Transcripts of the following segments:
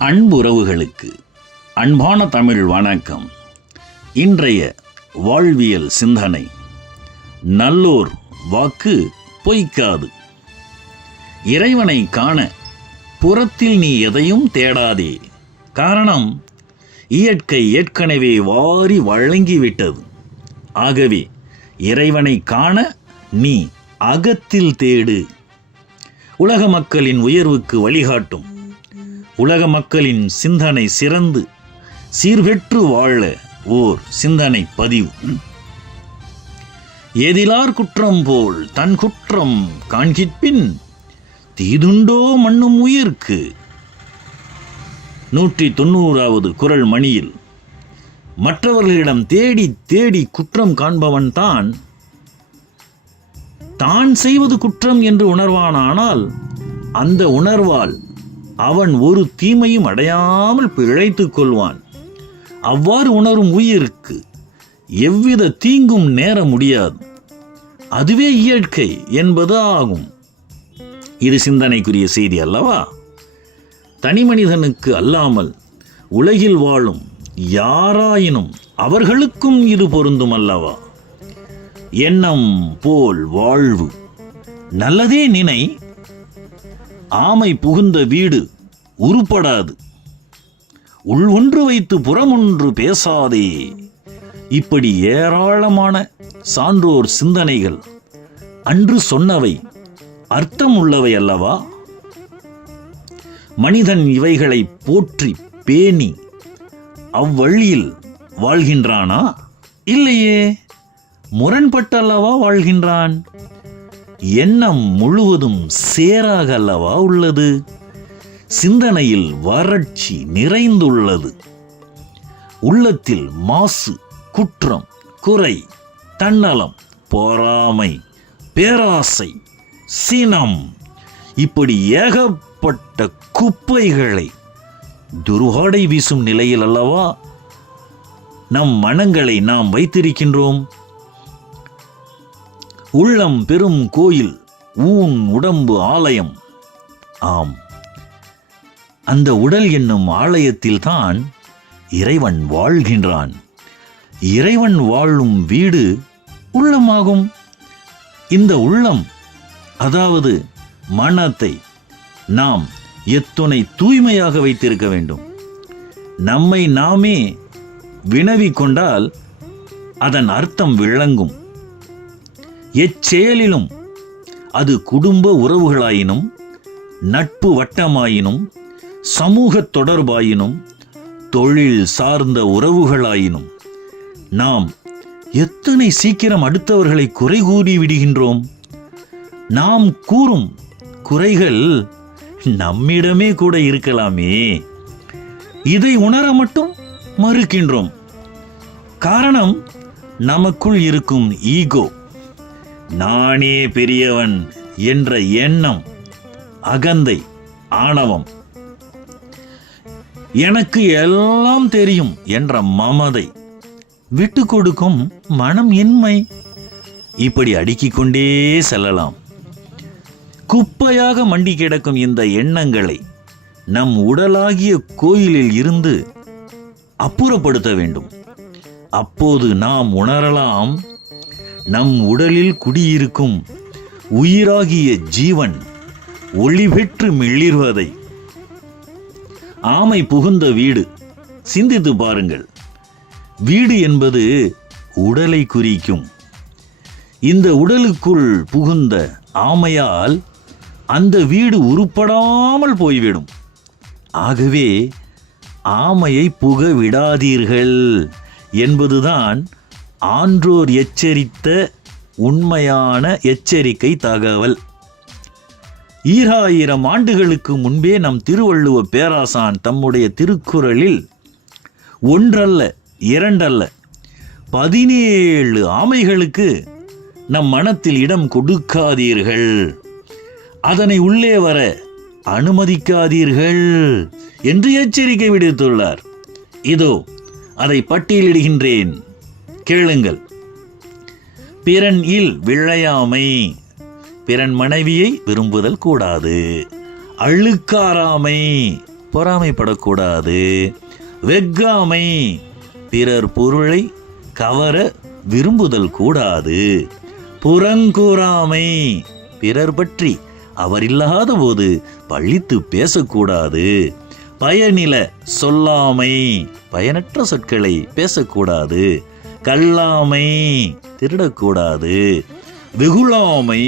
அன்புறவுகளுக்கு அன்பான தமிழ் வணக்கம். இன்றைய வாழ்வியல் சிந்தனை: நல்லோர் வாக்கு பொய்க்காது. இறைவனை காண புறத்தில் நீ எதையும் தேடாதே. காரணம், இயற்கை ஏற்கனவே வாரி வழங்கிவிட்டது. ஆகவே இறைவனை காண நீ அகத்தில் தேடு. உலக மக்களின் உயர்வுக்கு வழிகாட்டும், உலக மக்களின் சிந்தனை சிறந்து சீர்பெற்று வாழ ஓர் சிந்தனை பதிவு. ஏதிலார் குற்றம் போல் தன் குற்றம் காண்கிற்பின் தீதுண்டோ மண்ணும் உயிர்க்கு. 190வது குறள் மணியில், மற்றவர்களிடம் தேடி தேடி குற்றம் காண்பவன் தான் செய்வது குற்றம் என்று உணர்வானானால் அந்த உணர்வால் அவன் ஒரு தீமையும் அடையாமல் பிழைத்துக் கொள்வான். அவ்வாறு உணரும் உயிருக்கு எவ்வித தீங்கும் நேர முடியாது. அதுவே இயற்கை என்பது ஆகும். இது சிந்தனைக்குரிய செய்தி அல்லவா? தனி மனிதனுக்கு அல்லாமல் உலகில் வாழும் யாராயினும் அவர்களுக்கும் இது பொருந்தும் அல்லவா? எண்ணம் போல் வாழ்வு. நல்லதே நினை, ஆமை புகுந்த வீடு உருப்படாது. உள் ஒன்று வைத்து புறமொன்று பேசாதே. இப்படி ஏராளமான சான்றோர் சிந்தனைகள் அன்று சொன்னவை அர்த்தம் உள்ளவை அல்லவா? மனிதன் இவைகளை போற்றி பேணி அவ்வழியில் வாழ்கின்றானா? இல்லையே, முரண்பட்டல்லவா வாழ்கின்றான். எண்ணம் முழுவதும் சேராக அல்லவா உள்ளது. சிந்தனையில் வறட்சி நிறைந்துள்ளது. உள்ளத்தில் மாசு, குற்றம், குறை, தன்னலம், பொறாமை, பேராசை, சினம், இப்படி ஏகப்பட்ட குப்பைகளை துர்வாடை வீசும் நிலையில் அல்லவா நம் மனங்களை நாம் வைத்திருக்கின்றோம். உள்ளம் பெரும் கோயில், ஊன் உடம்பு ஆலயம். ஆம், அந்த உடல் என்னும் ஆலயத்தில்தான் இறைவன் வாழ்கின்றான். இறைவன் வாழும் வீடு உள்ளமாகும். இந்த உள்ளம், அதாவது மனத்தை நாம் எத்துணை தூய்மையாக வைத்திருக்க வேண்டும். நம்மை நாமே வினவிக் கொண்டால் அதன் அர்த்தம் விளங்கும். எச்செயலிலும், அது குடும்ப உறவுகளாயினும், நட்பு வட்டமாயினும், சமூக தொடர்பாயினும், தொழில் சார்ந்த உறவுகளாயினும், நாம் எத்தனை சீக்கிரம் அடுத்தவர்களை குறை கூறி விடுகின்றோம். நாம் கூறும் குறைகள் நம்மிடமே கூட இருக்கலாமே. இதை உணர மட்டும் மறுக்கின்றோம். காரணம், நமக்குள் இருக்கும் ஈகோ, நானே பெரியவன் என்ற எண்ணம், அகந்தை, ஆணவம், எனக்கு எல்லாம் தெரியும் என்ற மமதை, விட்டு கொடுக்கும் மனம் இன்மை. இப்படி அடுக்கிக் கொண்டே செல்லலாம். குப்பையாக மண்டி கிடக்கும் இந்த எண்ணங்களை நம் உடலாகிய கோயிலில் இருந்து அப்புறப்படுத்த வேண்டும். அப்போது நாம் உணரலாம், நம் உடலில் குடியிருக்கும் உயிராகிய ஜீவன் ஒளி பெற்று மிளிர்வதை. ஆமை புகுந்த வீடு, சிந்தித்து பாருங்கள். வீடு என்பது உடலை குறிக்கும். இந்த உடலுக்குள் புகுந்த ஆமையால் அந்த வீடு உருப்படாமல் போய்விடும். ஆகவே ஆமையை புக விடாதீர்கள் என்பதுதான் ஆன்றோர் எச்சரித்த உண்மையான எச்சரிக்கை தகவல். 2000 ஆண்டுகளுக்கு முன்பே நம் திருவள்ளுவ பேராசான் தம்முடைய திருக்குறளில் ஒன்றல்ல, இரண்டல்ல, 17 ஆமைகளுக்கு நம் மனத்தில் இடம் கொடுக்காதீர்கள், அதனை உள்ளே வர அனுமதிக்காதீர்கள் என்று எச்சரிக்கை விடுத்துள்ளார். இதோ அதை பட்டியலிடுகின்றேன், கேளுங்கள். பிறன் இல் விழையாமை, பிறன் மனைவியை விரும்புதல் கூடாது. அழுக்காராமை, பொறாமைப்படக்கூடாது. வெஃகாமை, பிறர் பொருளை கவர விரும்புதல் கூடாது. புறங்கூறாமை, பிறர் பற்றி அவர் இல்லாத போது பழித்து பேசக்கூடாது. பயனில சொல்லாமை, பயனற்ற சொற்களை பேசக்கூடாது. கல்லாமை, திருடக்கூடாது. வெகுளாமை,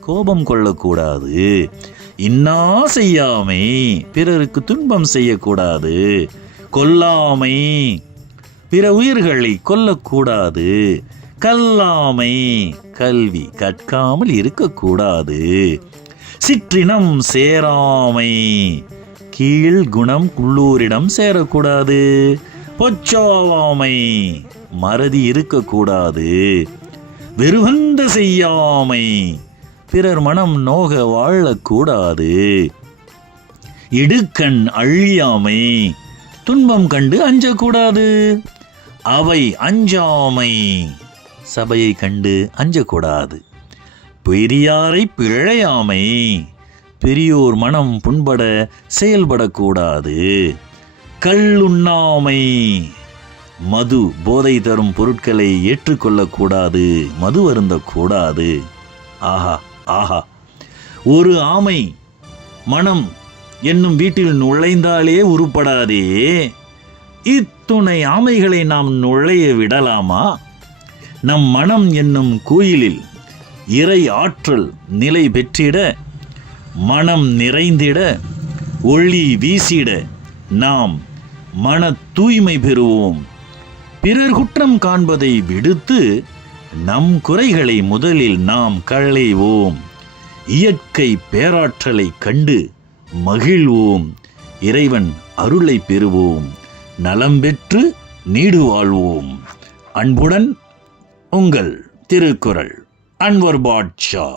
கோபம் கொள்ளக்கூடாது. இன்னா செய்யாமை, பிறருக்கு துன்பம் செய்யக்கூடாது. கொல்லாமை, பிற உயிர்களை கொல்லக்கூடாது. கல்லாமை, கல்வி கற்காமல் இருக்கக்கூடாது. சிற்றினம் சேராமை, கீழ் குணம் உள்ளூரிடம் சேரக்கூடாது. பொச்சாவாமை, மறதி இருக்கக்கூடாது. வெறுவந்த செய்யாமை, பிறர் மனம் நோக வாழக்கூடாது. இடுக்கண் அழியாமை, துன்பம் கண்டு அஞ்சக்கூடாது. அவை அஞ்சாமை, சபையை கண்டு அஞ்சக்கூடாது. பெரியாரை பிழையாமை, பெரியோர் மனம் புண்பட செயல்படக்கூடாது. கள்ளுண்ணாமை, மது போதை தரும் பொருட்களை ஏற்றுக்கொள்ளக்கூடாது. மது அருந்தக்கூடாது. ஆஹா ஆஹா, ஒரு ஆமை மனம் என்னும் வீட்டில் நுழைந்தாலே உருப்படாதே. இத்துணை ஆமைகளை நாம் நுழைய விடலாமா? நம் மனம் என்னும் கோயிலில் இறை ஆற்றல் நிலை பெற்றிட, மனம் நிறைந்திட, ஒளி வீசிட நாம் மன தூய்மை பெறுவோம். பிறர் குற்றம் காண்பதை விடுத்து நம் குறைகளை முதலில் நாம் களைவோம். இயற்கை பேராற்றலை கண்டு மகிழ்வோம். இறைவன் அருளை பெறுவோம். நலம் பெற்று நீடு வாழ்வோம். அன்புடன் உங்கள் திருக்குறள் அன்வர் பாட்ஷா.